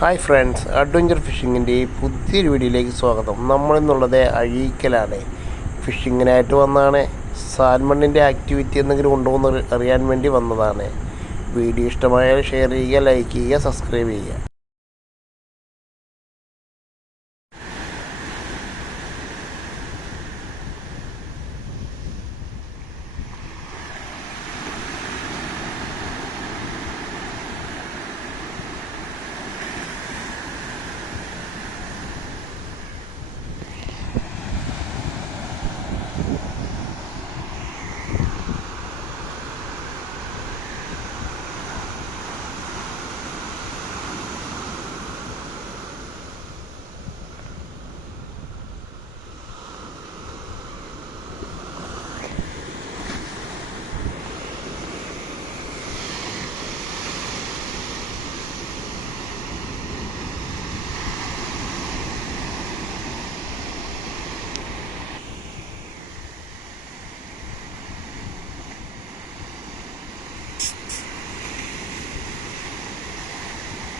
Hi friends adventure ഫിഷിങ്ങിന്റെ പുതിയൊരു വീഡിയോയിലേക്ക് സ്വാഗതം. നമ്മളിന്നുള്ളത് അഴീക്കലാണ്. ഫിഷിങ്ങിനായിട്ട് വന്നതാണ്. സാൽമണിന്റെ ആക്ടിവിറ്റി എന്തെങ്കിലും ഉണ്ടോ എന്ന് അറിയാൻ വേണ്ടി വന്നതാണ്. വീഡിയോ ഇഷ്ടമായാൽ ഷെയർ ചെയ്യുക ലൈക്ക് ചെയ്യുക സബ്സ്ക്രൈബ് ചെയ്യുക.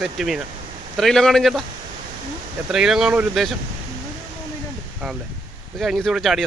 സെറ്റ് മീന. എത്ര കിലോ കാണും ചേട്ടാ? എത്ര കിലോ കാണും ഒരു ഉദ്ദേശം? ആണല്ലേ. ഇത് കഴിഞ്ഞ ദിവസം ഇവിടെ ചാടിയ